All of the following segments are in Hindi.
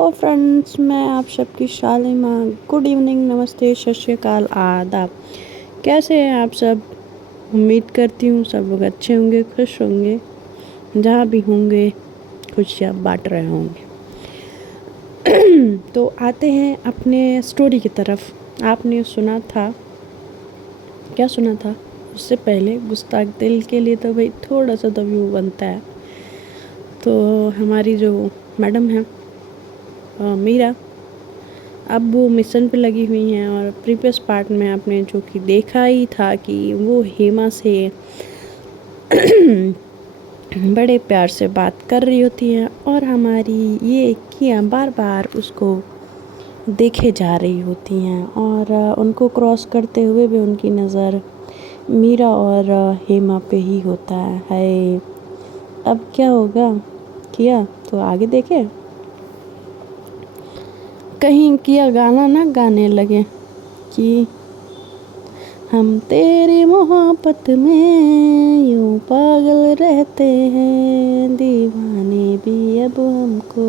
हेलो फ्रेंड्स, मैं आप सबकी शालिमा। गुड इवनिंग, नमस्ते, सत श्री अकाल, आदाब। कैसे हैं आप सब? उम्मीद करती हूँ सब लोग अच्छे होंगे, खुश होंगे, जहाँ भी होंगे खुशियाँ बांट रहे होंगे। तो आते हैं अपने स्टोरी की तरफ। आपने सुना था, क्या सुना था? उससे पहले गुस्ताख दिल के लिए तो भाई थोड़ा सा तो व्यू बनता है। तो हमारी जो मैडम है मीरा, अब वो मिशन पे लगी हुई हैं और प्रीवियस पार्ट में आपने जो कि देखा ही था कि वो हेमा से बड़े प्यार से बात कर रही होती हैं और हमारी ये किया बार बार उसको देखे जा रही होती हैं और उनको क्रॉस करते हुए भी उनकी नज़र मीरा और हेमा पे ही होता है। हाय, अब क्या होगा? किया तो आगे देखे, कहीं किया गाना ना गाने लगे कि हम तेरी मोहब्बत में यूं पागल रहते हैं, दीवाने भी अब हमको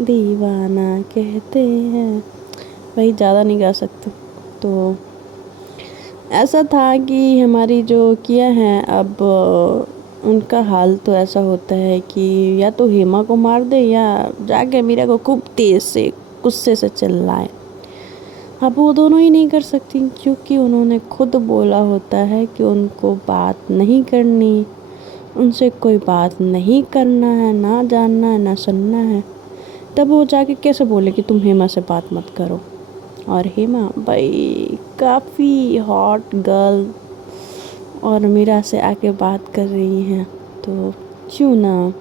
दीवाना कहते हैं। भाई ज़्यादा नहीं गा सकते। तो ऐसा था कि हमारी जो किया है, अब उनका हाल तो ऐसा होता है कि या तो हेमा को मार दे या जाके मीरा को खूब तेज़ से गुस्से से चिल्लाए। अब वो दोनों ही नहीं कर सकती क्योंकि उन्होंने खुद बोला होता है कि उनको बात नहीं करनी, उनसे कोई बात नहीं करना है, ना जानना है ना सुनना है। तब वो जाके कैसे बोले कि तुम हेमा से बात मत करो? और हेमा भाई काफ़ी हॉट गर्ल और मीरा से आके बात कर रही हैं, तो क्यों ना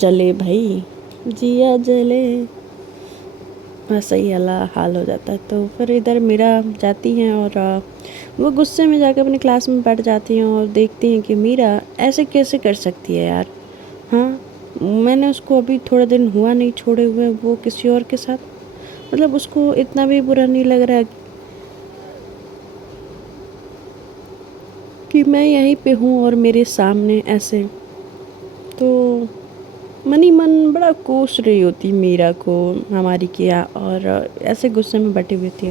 जले भाई, जिया जले। वैसा ही हाल हो जाता है। तो फिर इधर मीरा जाती हैं और वो गुस्से में जाकर अपनी क्लास में बैठ जाती हैं और देखती हैं कि मीरा ऐसे कैसे कर सकती है यार। हाँ, मैंने उसको अभी थोड़ा दिन हुआ नहीं छोड़े हुए वो किसी और के साथ, मतलब उसको इतना भी बुरा नहीं लग रहा कि मैं यहीं पे हूँ और मेरे सामने ऐसे। तो मन ही मन बड़ा कोस रही होती मीरा को हमारी किया और ऐसे गुस्से में बैठी हुई थी।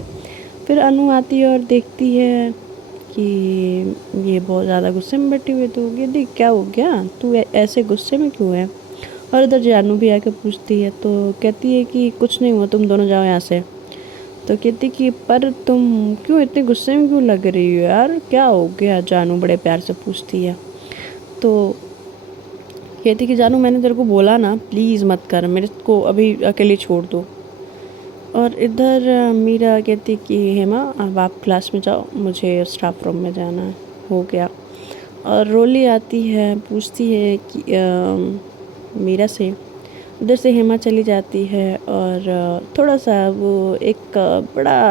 फिर अनु आती है और देखती है कि ये बहुत ज़्यादा गुस्से में बैठी हुई है। तो ये देख क्या हो गया, तू ऐसे गुस्से में क्यों है? और इधर जानू भी आके पूछती है तो कहती है कि कुछ नहीं हुआ, तुम दोनों जाओ यहाँ से। तो कहती कि पर तुम क्यों इतने गुस्से में क्यों लग रही हो यार, क्या हो गया? जानू बड़े प्यार से पूछती है। तो कहती कि जानू मैंने तेरे को बोला ना, प्लीज़ मत कर, मेरे को अभी अकेले छोड़ दो। और इधर मीरा कहती कि हेमा अब आप क्लास में जाओ, मुझे स्टाफ रूम में जाना है। हो गया। और रोली आती है, पूछती है कि मीरा से। उधर से हेमा चली जाती है और थोड़ा सा वो एक बड़ा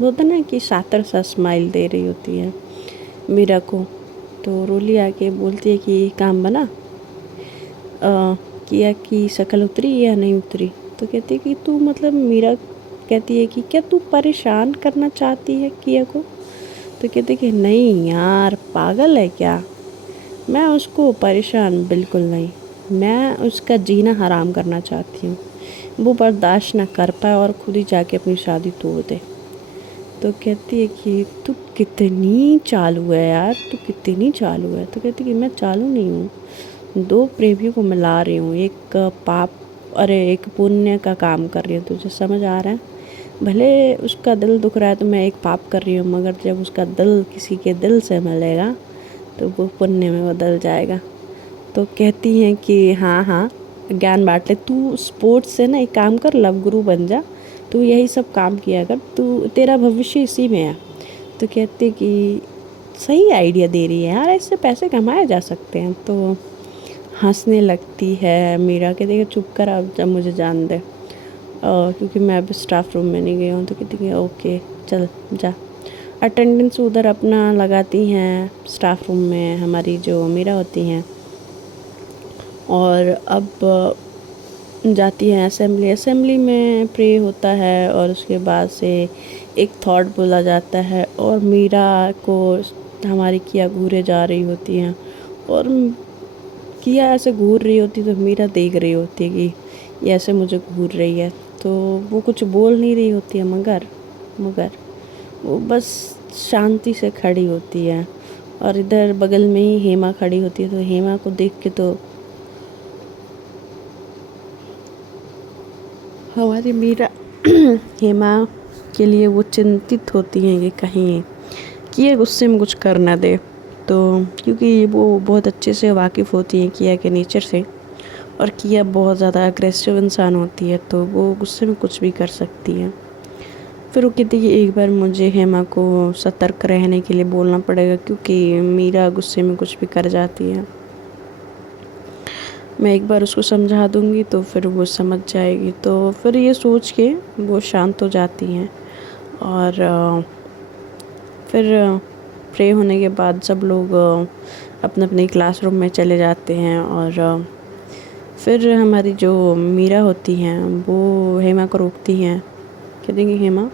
होता ना कि शातिर सा स्माइल दे रही होती है मीरा को। तो रोली आके बोलती है कि काम बना, किया की शक्ल उतरी या नहीं उतरी? तो कहती है कि तू मतलब मीरा कहती है कि क्या तू परेशान करना चाहती है किया को? तो कहती है कि नहीं यार, पागल है क्या, मैं उसको परेशान बिल्कुल नहीं, मैं उसका जीना हराम करना चाहती हूँ, वो बर्दाश्त ना कर पाए और खुद ही जाके अपनी शादी तोड़ दे। तो कहती है कि तू कितनी चालू है यार, तू कितनी चालू है। तो कहती है कि मैं चालू नहीं हूँ, दो प्रेमियों को मिला रही हूँ, एक पाप अरे एक पुण्य का काम कर रही हूँ, तुझे समझ आ रहा है? भले उसका दिल दुख रहा है तो मैं एक पाप कर रही हूँ, मगर जब उसका दिल किसी के दिल से मिलेगा तो वो पुण्य में बदल जाएगा। तो कहती हैं कि हाँ हाँ, ज्ञान बांट ले, तू स्पोर्ट्स से ना एक काम कर, लव गुरु बन जा, तू यही सब काम किया कर, तू तेरा भविष्य इसी में है। तो कहती कि सही आइडिया दे रही है यार, इससे पैसे कमाए जा सकते हैं। तो हंसने लगती है मीरा के, देखिए चुप कर अब, जब मुझे जान दे क्योंकि मैं अब स्टाफ रूम में नहीं गई हूँ। तो कहती है ओके चल जा। अटेंडेंस उधर अपना लगाती हैं स्टाफ रूम में हमारी जो मीरा होती हैं और अब जाती हैं असेंबली में प्रे होता है और उसके बाद से एक थॉट बोला जाता है और मीरा को हमारी किया घूरे जा रही होती हैं और किया ऐसे घूर रही होती तो मीरा देख रही होती है कि ये ऐसे मुझे घूर रही है, तो वो कुछ बोल नहीं रही होती है, मगर वो बस शांति से खड़ी होती है। और इधर बगल में ही हेमा खड़ी होती है, तो हेमा को देख के तो हमारी मीरा हेमा के लिए वो चिंतित होती हैं कि कहीं कि ये गुस्से में कुछ कर ना दे। तो क्योंकि वो बहुत अच्छे से वाकिफ़ होती हैं किया के नेचर से, और किया बहुत ज़्यादा अग्रेसिव इंसान होती है, तो वो गुस्से में कुछ भी कर सकती है। फिर वो कहती है कि एक बार मुझे हेमा को सतर्क रहने के लिए बोलना पड़ेगा, क्योंकि मीरा गुस्से में कुछ भी कर जाती है। मैं एक बार उसको समझा दूंगी तो फिर वो समझ जाएगी। तो फिर ये सोच के वो शांत हो जाती हैं। और फिर प्रे होने के बाद सब लोग अपने अपने क्लासरूम में चले जाते हैं। और फिर हमारी जो मीरा होती हैं वो हेमा को रोकती हैं, कहती हैं कि हेमा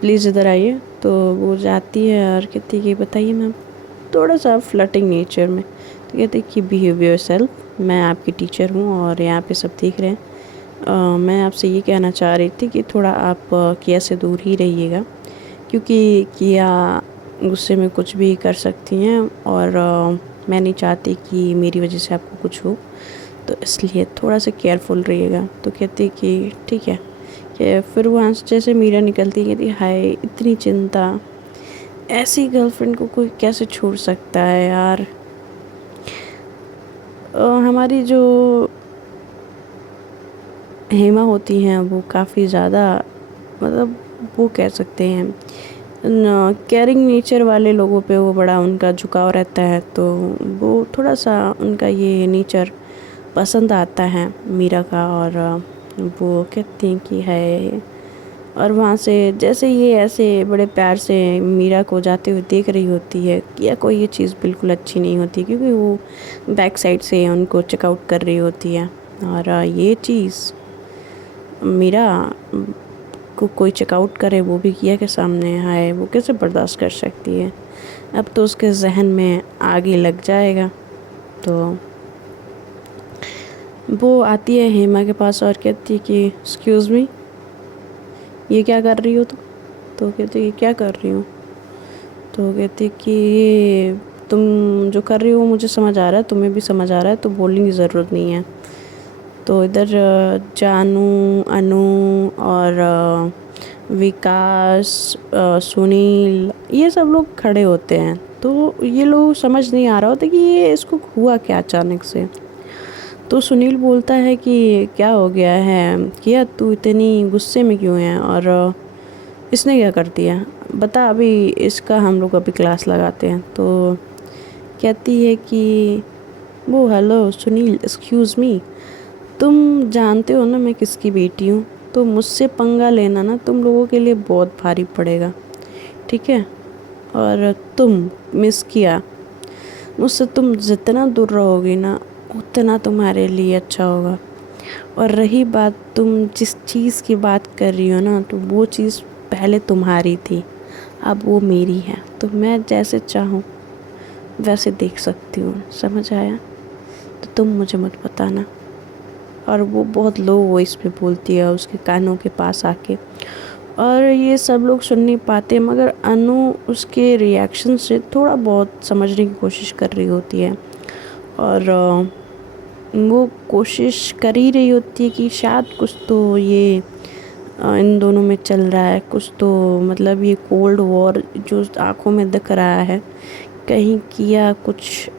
प्लीज़ इधर आइए। तो वो जाती है और कहती है कि बताइए मैम, थोड़ा सा फ्लर्टिंग नेचर में। तो कहती है कि बिहेव योरसेल्फ, मैं आपकी टीचर हूँ और यहाँ पे सब देख रहे हैं। मैं आपसे ये कहना चाह रही थी कि थोड़ा आप किया से दूर ही रहिएगा, क्योंकि किया गुस्से में कुछ भी कर सकती हैं और मैं नहीं चाहती कि मेरी वजह से आपको कुछ हो, तो इसलिए थोड़ा सा केयरफुल रहिएगा। तो कहती है कि ठीक है। कि फिर वहाँ से जैसे मीरा निकलती है, कहती हाय इतनी चिंता, ऐसी गर्लफ्रेंड को कोई कैसे छोड़ सकता है यार। हमारी जो हेमा होती हैं वो काफ़ी ज़्यादा, मतलब वो कह सकते हैं केयरिंग नेचर वाले लोगों पे वो बड़ा उनका झुकाव रहता है, तो वो थोड़ा सा उनका ये नेचर पसंद आता है मीरा का। और वो कहती हैं कि है, और वहाँ से जैसे ये ऐसे बड़े प्यार से मीरा को जाते हुए देख रही होती है, किया कोई ये चीज़ बिल्कुल अच्छी नहीं होती, क्योंकि वो बैक साइड से उनको चेकआउट कर रही होती है। और ये चीज़ मीरा को कोई चेकआउट करे, वो भी किया के सामने, हाय वो कैसे बर्दाश्त कर सकती है। अब तो उसके जहन में आगे लग जाएगा। तो वो आती है हेमा के पास और कहती है कि एक्सक्यूज़ मी, ये क्या कर रही हो तुम? तो कहती है क्या कर रही हूँ? तो कहती है कि ये तुम जो कर रही हो मुझे समझ आ रहा है, तुम्हें भी समझ आ रहा है, तो बोलने की ज़रूरत नहीं है। तो इधर जानू, अनु और विकास, सुनील, ये सब लोग खड़े होते हैं। तो ये लोग समझ नहीं आ रहा होता कि ये इसको हुआ क्या अचानक से। तो सुनील बोलता है कि क्या हो गया है, किया तू इतनी गुस्से में क्यों है, और इसने क्या कर दिया बता, अभी इसका हम लोग अभी क्लास लगाते हैं। तो कहती है कि वो हेलो सुनील, एक्सक्यूज़ मी, तुम जानते हो ना मैं किसकी बेटी हूँ, तो मुझसे पंगा लेना ना तुम लोगों के लिए बहुत भारी पड़ेगा, ठीक है। और तुम मिस किया, मुझसे तुम जितना दूर रहोगी ना उतना तुम्हारे लिए अच्छा होगा। और रही बात तुम जिस चीज़ की बात कर रही हो ना, तो वो चीज़ पहले तुम्हारी थी, अब वो मेरी है। तो मैं जैसे चाहूँ वैसे देख सकती हूँ, समझ आया? तो तुम मुझे मत बताना। और वो बहुत लो वॉइस पे बोलती है उसके कानों के पास आके, और ये सब लोग सुन नहीं पाते, मगर अनु उसके रिएक्शन से थोड़ा बहुत समझने की कोशिश कर रही होती है। और वो कोशिश कर ही रही होती है कि शायद कुछ तो ये इन दोनों में चल रहा है, कुछ तो मतलब ये कोल्ड वॉर जो आँखों में दिख रहा है, कहीं किया कुछ।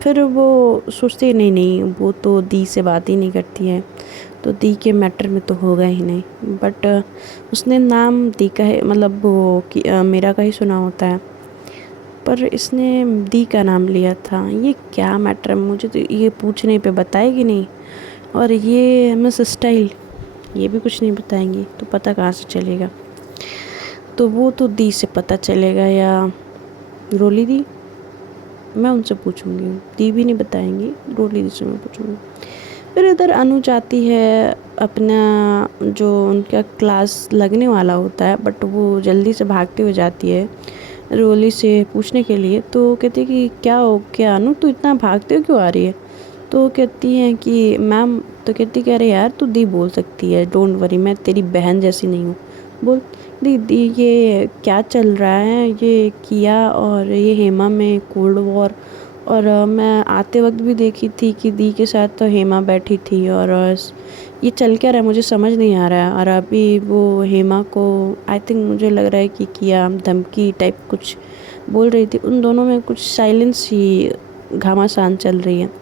फिर वो सोचती नहीं नहीं, वो तो दी से बात ही नहीं करती है, तो दी के मैटर में तो होगा ही नहीं। बट उसने नाम दी का है, मतलब वो मेरा का ही सुना होता है, पर इसने दी का नाम लिया था। ये क्या मैटर है, मुझे तो ये पूछने पे बताएगी नहीं। और ये मिस स्टाइल, ये भी कुछ नहीं बताएंगी, तो पता कहाँ से चलेगा। तो वो तो दी से पता चलेगा या रोली दी, मैं उनसे पूछूंगी, दी भी नहीं बताएंगी, रोली दी से मैं पूछूंगी। फिर इधर अनु जाती है अपना जो उनका क्लास लगने वाला होता है, बट वो जल्दी से भागते हुए जाती है रोली से पूछने के लिए। तो कहती है कि क्या हो क्या अनु, तू इतना भागते हो क्यों आ रही है? तो कहती हैं कि मैम, तो कहती कह रहे यार तू दी बोल सकती है, डोंट वरी, मैं तेरी बहन जैसी नहीं हूँ। बोल दीदी ये क्या चल रहा है, ये किया और ये हेमा में कोल्ड वॉर। और मैं आते वक्त भी देखी थी कि दी के साथ तो हेमा बैठी थी, और ये चल क्या रहा है मुझे समझ नहीं आ रहा है। और अभी वो हेमा को आई थिंक मुझे लग रहा है कि किया धमकी टाइप कुछ बोल रही थी, उन दोनों में कुछ साइलेंस ही घमासान चल रही है।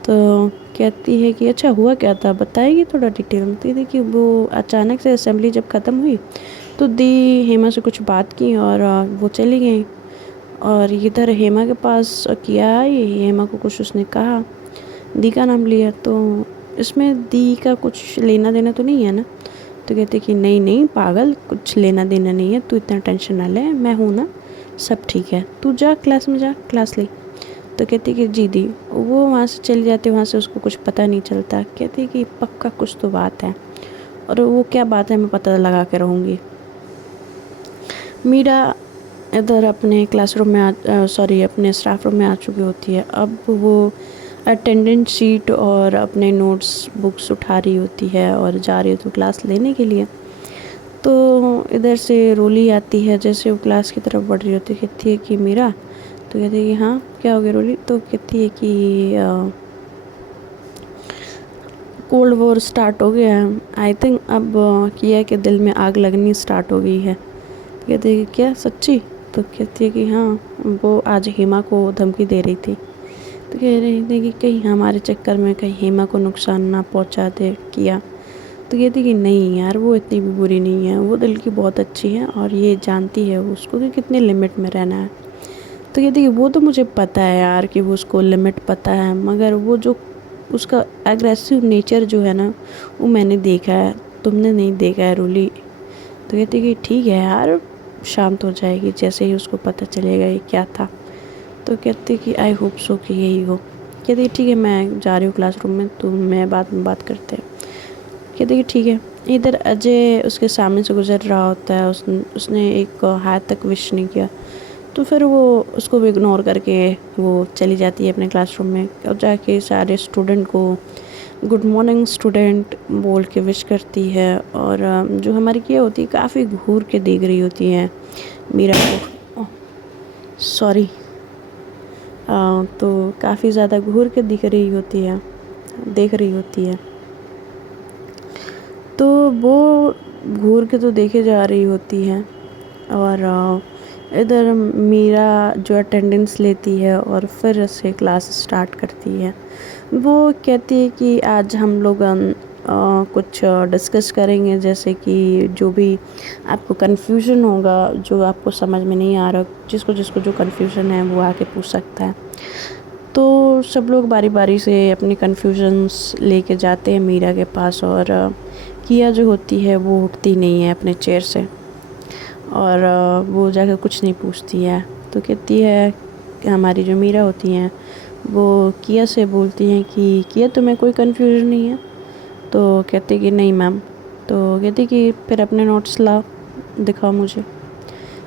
तो कहती है कि अच्छा हुआ क्या था, बताएगी थोड़ा डिटेल में। तो देखिए वो अचानक से असेंबली जब ख़त्म हुई तो दी हेमा से कुछ बात की और वो चली गई। और इधर हेमा के पास किया आई, हेमा को कुछ उसने कहा, दी का नाम लिया। तो इसमें दी का कुछ लेना देना तो नहीं है ना। तो कहते कि नहीं नहीं पागल, कुछ लेना देना नहीं है, तू इतना टेंशन ना ले, मैं हूँ ना, सब ठीक है, तू जा क्लास में, जा क्लास ले। तो कहती कि जी दी। वो वहाँ से चली जाती, वहाँ से उसको कुछ पता नहीं चलता। कहती कि पक्का कुछ तो बात है, और वो क्या बात है मैं पता लगा के रहूँगी। मीरा इधर अपने क्लासरूम में अपने स्टाफ रूम में आ चुकी होती है। अब वो अटेंडेंस शीट और अपने नोट्स बुक्स उठा रही होती है और जा रही होती है क्लास लेने के लिए। तो इधर से रोली आती है, जैसे वो क्लास की तरफ बढ़ रही होती है, कहती है कि मीरा। तो कहती है कि हाँ क्या हो गया रोली। तो कहती है कि कोल्ड वॉर स्टार्ट हो गया है, आई थिंक अब किया के दिल में आग लगनी स्टार्ट हो गई है। तो कहती है कि क्या सच्ची। तो कहती है कि हाँ, वो आज हेमा को धमकी दे रही थी। तो कह रही थी कि कहीं हमारे चक्कर में कहीं हेमा को नुकसान ना पहुंचा दे किया। तो कहती कि नहीं यार, वो इतनी भी बुरी नहीं है, वो दिल की बहुत अच्छी है और ये जानती है उसको कि कितने लिमिट में रहना है। तो कहती कि वो तो मुझे पता है यार कि वो उसको लिमिट पता है, मगर वो जो उसका एग्रेसिव नेचर जो है ना, वो मैंने देखा है, तुमने नहीं देखा है रूली। तो कहती कि ठीक है यार, शांत हो जाएगी जैसे ही उसको पता चलेगा ये क्या था। तो कहती कि आई होप सो कि यही हो। कहती ठीक है मैं जा रही हूँ क्लासरूम में, तो मैं बाद में बात करते हैं। कहती कि ठीक है। इधर अजय उसके सामने से गुजर रहा होता है, उसने एक हाथ तक विश नहीं किया। तो फिर वो उसको भी इग्नोर करके वो चली जाती है अपने क्लासरूम में, और जाके सारे स्टूडेंट को गुड मॉर्निंग स्टूडेंट बोल के विश करती है। और जो हमारी किया होती है काफ़ी घूर के देख रही होती है मीरा को, सॉरी, तो काफ़ी ज़्यादा घूर के दिख रही होती है, देख रही होती है। तो वो घूर के तो देखे जा रही होती है। और इधर मीरा जो अटेंडेंस लेती है और फिर से क्लास स्टार्ट करती है। वो कहती है कि आज हम लोग कुछ डिस्कस करेंगे, जैसे कि जो भी आपको कन्फ्यूज़न होगा, जो आपको समझ में नहीं आ रहा, जिसको जिसको जो कन्फ्यूज़न है वो आके पूछ सकता है। तो सब लोग बारी बारी से अपनी कन्फ्यूजन्स लेके जाते हैं मीरा के पास, और किया जो होती है वो उठती नहीं है अपने चेयर से, और वो जाकर कुछ नहीं पूछती है। तो कहती है कि हमारी जो मीरा होती हैं वो किया से बोलती हैं कि किया तुम्हें कोई कन्फ्यूजन नहीं है। तो कहती कि नहीं मैम। तो कहती कि फिर अपने नोट्स लाओ, दिखाओ मुझे।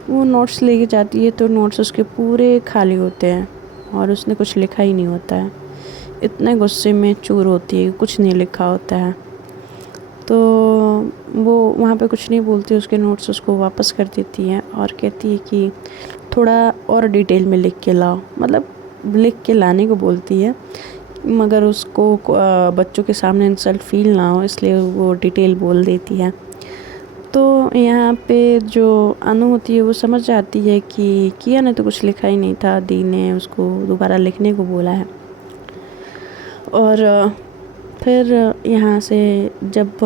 वो नोट्स लेके जाती है तो नोट्स उसके पूरे खाली होते हैं और उसने कुछ लिखा ही नहीं होता है। इतने गुस्से में चूर होती है, कुछ नहीं लिखा होता है। तो वो वहाँ पे कुछ नहीं बोलती, उसके नोट्स उसको वापस कर देती है और कहती है कि थोड़ा और डिटेल में लिख के लाओ, मतलब लिख के लाने को बोलती है, मगर उसको बच्चों के सामने इंसल्ट फील ना हो इसलिए वो डिटेल बोल देती है। तो यहाँ पे जो अनु होती है वो समझ जाती है कि किया ने तो कुछ लिखा ही नहीं था, दी ने उसको दोबारा लिखने को बोला है। और फिर यहाँ से जब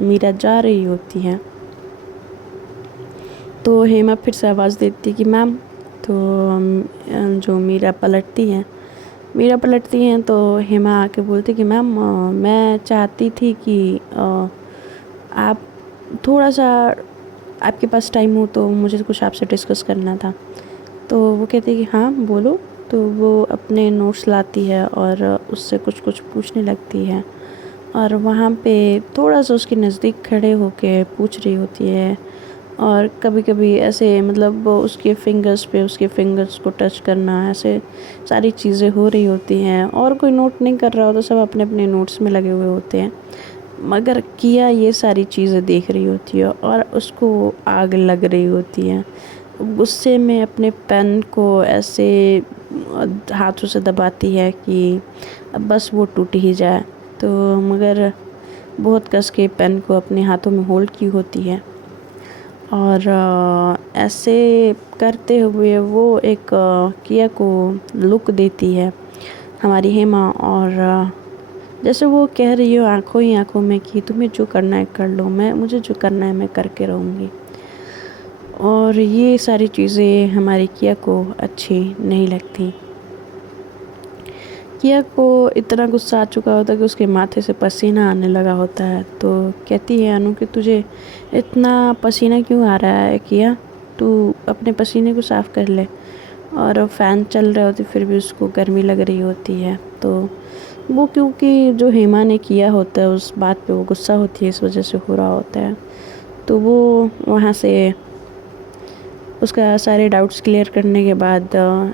मीरा जा रही होती है तो हेमा फिर से आवाज़ देती है कि मैम। तो जो मीरा पलटती हैं तो हेमा आके बोलती कि मैम मैं चाहती थी कि आप थोड़ा सा, आपके पास टाइम हो तो मुझे कुछ आपसे डिस्कस करना था। तो वो कहती है कि हाँ बोलो। तो वो अपने नोट्स लाती है और उससे कुछ कुछ पूछने लगती है, और वहाँ पे थोड़ा सा उसके नज़दीक खड़े होके पूछ रही होती है और कभी कभी ऐसे मतलब वो उसके फिंगर्स पे उसके फिंगर्स को टच करना, ऐसे सारी चीज़ें हो रही होती हैं और कोई नोट नहीं कर रहा होता, सब अपने अपने नोट्स में लगे हुए होते हैं। मगर किया ये सारी चीज़ें देख रही होती है और उसको आग लग रही होती है। गुस्से में अपने पेन को ऐसे हाथों से दबाती है कि अब बस वो टूट ही जाए। तो मगर बहुत कस के पेन को अपने हाथों में होल्ड की होती है और ऐसे करते हुए वो एक किया को लुक देती है हमारी हेमा। और जैसे वो कह रही हो आंखों ही आंखों में कि तुम्हें जो करना है कर लो, मुझे जो करना है मैं करके रहूँगी। और ये सारी चीज़ें हमारी किया को अच्छी नहीं लगती। किया को इतना गुस्सा आ चुका होता है कि उसके माथे से पसीना आने लगा होता है। तो कहती है अनु कि तुझे इतना पसीना क्यों आ रहा है किया, तू अपने पसीने को साफ़ कर ले। और फ़ैन चल रहे होते फिर भी उसको गर्मी लग रही होती है। तो वो क्योंकि जो हेमा ने किया होता है उस बात पे वो गुस्सा होती है, इस वजह से हो रहा होता है। तो वो वहाँ से उसका सारे डाउट्स क्लियर करने के बाद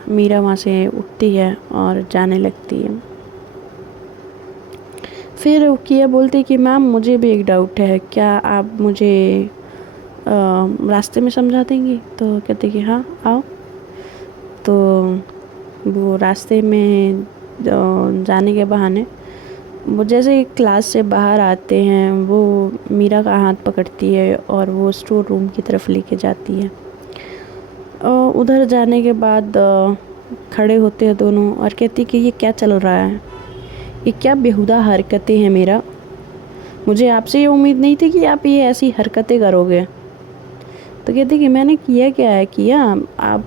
मीरा वहाँ से उठती है और जाने लगती है। फिर किया बोलती है कि मैम मुझे भी एक डाउट है, क्या आप मुझे रास्ते में समझा देंगी। तो कहते कि हाँ आओ। तो वो रास्ते में जाने के बहाने वो जैसे क्लास से बाहर आते हैं वो मीरा का हाथ पकड़ती है और वो स्टोर रूम की तरफ लेके जाती है। उधर जाने के बाद खड़े होते हैं दोनों और कहती कि ये क्या चल रहा है, ये क्या बेहुदा हरकतें हैं मेरा, मुझे आपसे ये उम्मीद नहीं थी कि आप ये ऐसी हरकतें करोगे। तो कहती कि मैंने किया क्या है, किया आप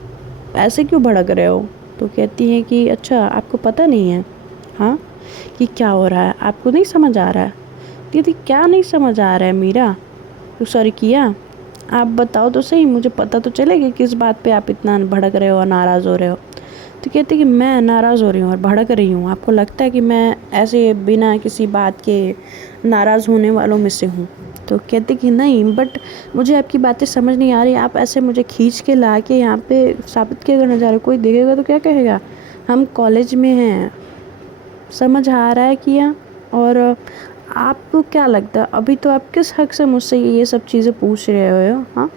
ऐसे क्यों भड़क रहे हो। तो कहती हैं कि अच्छा आपको पता नहीं है हाँ कि क्या हो रहा है, आपको नहीं समझ आ रहा है। कहती क्या नहीं समझ आ रहा है मीरा, तो सॉरी किया आप बताओ तो सही, मुझे पता तो चले कि किस बात पे आप इतना भड़क रहे हो और नाराज़ हो रहे हो। तो कहती कि मैं नाराज़ हो रही हूँ और भड़क रही हूँ, आपको लगता है कि मैं ऐसे बिना किसी बात के नाराज़ होने वालों में से हूँ। तो कहती कि नहीं, बट मुझे आपकी बातें समझ नहीं आ रही, आप ऐसे मुझे खींच के ला के यहाँ पे साबित किया करना चाह रहे हो, कोई देखेगा तो क्या कहेगा, हम कॉलेज में हैं, समझ आ रहा है किया। और आपको क्या लगता है अभी तो आप किस हक से मुझसे ये सब चीज़ें पूछ रहे हो हाँ।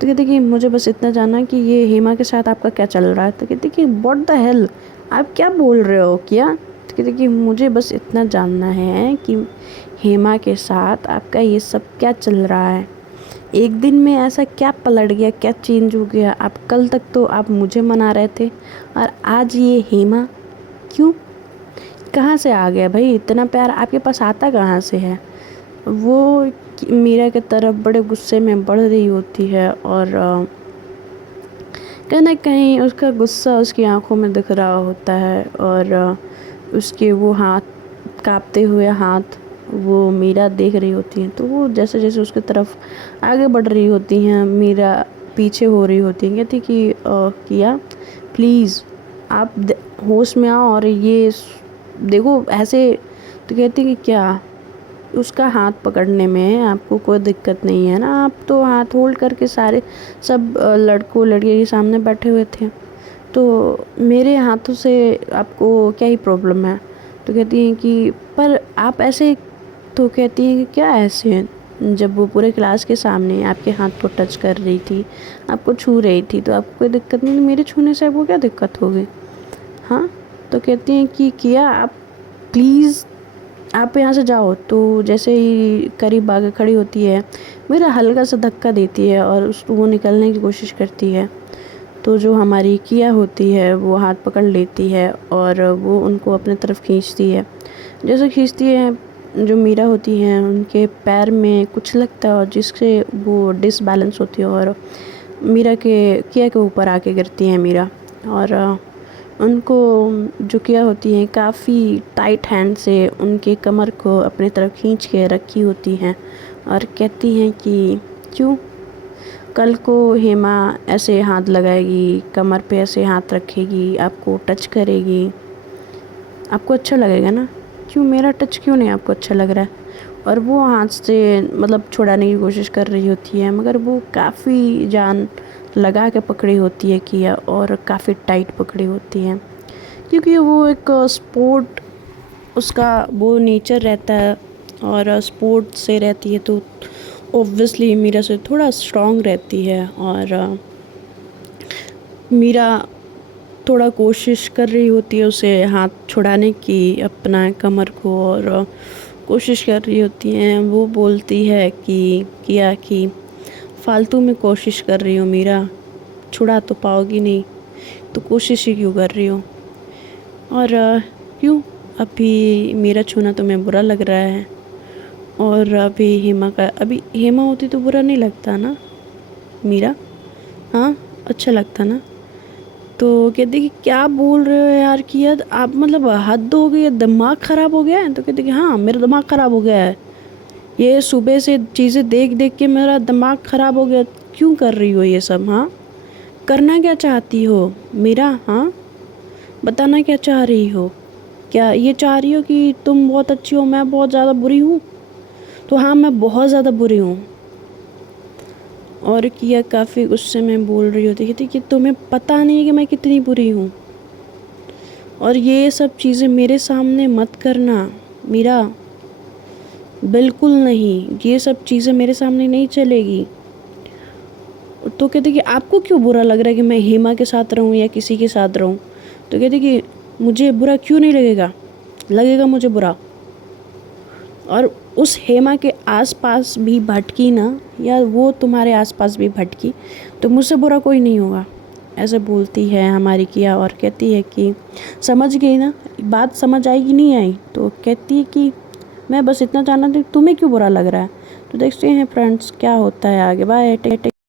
तो कहते कि मुझे बस इतना जानना कि ये हेमा के साथ आपका क्या चल रहा है। तो कहते कि व्हाट द हेल, आप क्या बोल रहे हो क्या। तो कहते कि मुझे बस इतना जानना है कि हेमा के साथ आपका ये सब क्या चल रहा है, एक दिन में ऐसा क्या पलट गया, क्या चेंज हो गया। आप कल तक तो आप मुझे मना रहे थे और आज ये हेमा क्यों, कहाँ से आ गया भाई, इतना प्यार आपके पास आता कहाँ से है। वो मीरा की तरफ बड़े गुस्से में बढ़ रही होती है और कहीं ना कहीं उसका गुस्सा उसकी आंखों में दिख रहा होता है। और उसके वो हाथ कांपते हुए हाथ वो मीरा देख रही होती हैं। तो वो जैसे जैसे उसकी तरफ आगे बढ़ रही होती हैं मीरा पीछे हो रही होती है। कहती कि किया प्लीज़ आप होश में आओ और ये देखो ऐसे। तो कहती कि क्या, उसका हाथ पकड़ने में आपको कोई दिक्कत नहीं है ना, आप तो हाथ होल्ड करके सारे सब लड़कों लड़के के सामने बैठे हुए थे, तो मेरे हाथों से आपको क्या ही प्रॉब्लम है। तो कहती हैं कि पर आप ऐसे। तो कहती हैं कि क्या ऐसे, जब वो पूरे क्लास के सामने आपके हाथ को टच कर रही थी, आपको छू रही थी, तो आपको कोई दिक्कत नहीं, मेरे छूने से आपको क्या दिक्कत होगी हाँ। तो कहती हैं कि किया आप प्लीज़ आप यहाँ से जाओ। तो जैसे ही करीब आगे खड़ी होती है मेरा हल्का सा धक्का देती है और वो निकलने की कोशिश करती है। तो जो हमारी किया होती है वो हाथ पकड़ लेती है और वो उनको अपने तरफ खींचती है। जैसे खींचती है जो मीरा होती हैं उनके पैर में कुछ लगता है और जिससे वो डिसबैलेंस होती है और मीरा के किया के ऊपर आके गिरती हैं मीरा। और उनको जो किया होती हैं काफ़ी टाइट हैंड से उनके कमर को अपनी तरफ खींच के रखी होती हैं और कहती हैं कि क्यों, कल को हेमा ऐसे हाथ लगाएगी, कमर पे ऐसे हाथ रखेगी, आपको टच करेगी, आपको अच्छा लगेगा ना। क्यों, मेरा टच क्यों नहीं आपको अच्छा लग रहा है। और वो हाथ से मतलब छुड़ाने की कोशिश कर रही होती है, मगर वो काफ़ी जान लगा के पकड़ी होती है किया, और काफ़ी टाइट पकड़ी होती है, क्योंकि वो एक स्पोर्ट उसका वो नेचर रहता है, और स्पोर्ट से रहती है तो ऑब्वियसली मीरा से थोड़ा स्ट्रॉन्ग रहती है। और मीरा थोड़ा कोशिश कर रही होती है उसे हाथ छुड़ाने की अपना कमर को, और कोशिश कर रही होती है। वो बोलती है कि किया कि फालतू में कोशिश कर रही हो मीरा, छुड़ा तो पाओगी नहीं, तो कोशिश ही क्यों कर रही हो। और क्यों अभी मेरा छूना तुम्हें बुरा लग रहा है, और अभी हेमा होती तो बुरा नहीं लगता ना मीरा, हाँ अच्छा लगता ना। तो कहते कि क्या बोल रहे हो यार किया, आप मतलब हद हो गई है, दिमाग ख़राब हो गया है। तो कहते कि हाँ मेरा दिमाग ख़राब हो गया है, ये सुबह से चीज़ें देख देख के मेरा दिमाग ख़राब हो गया। क्यों कर रही हो ये सब, हाँ करना क्या चाहती हो मीरा, हाँ बताना क्या चाह रही हो। क्या ये चाह रही हो कि तुम बहुत अच्छी हो, मैं बहुत ज़्यादा बुरी हूँ। तो हाँ मैं बहुत ज़्यादा बुरी हूँ। और किया काफ़ी गुस्से में बोल रही होती थी कि तुम्हें पता नहीं है कि मैं कितनी बुरी हूँ, और ये सब चीज़ें मेरे सामने मत करना मीरा, बिल्कुल नहीं, ये सब चीज़ें मेरे सामने नहीं चलेगी। तो कहते कि आपको क्यों बुरा लग रहा है कि मैं हेमा के साथ रहूँ या किसी के साथ रहूँ। तो कहते कि मुझे बुरा क्यों नहीं लगेगा, लगेगा मुझे बुरा। और उस हेमा के आसपास भी भटकी ना, या वो तुम्हारे आसपास भी भटकी, तो मुझसे बुरा कोई नहीं होगा, ऐसे बोलती है हमारी किया। और कहती है कि समझ गई ना, बात समझ आएगी नहीं आई। तो कहती है कि मैं बस इतना जानना थी तुम्हें क्यों बुरा लग रहा है। तो देखते हैं फ्रेंड्स क्या होता है आगे। बाय।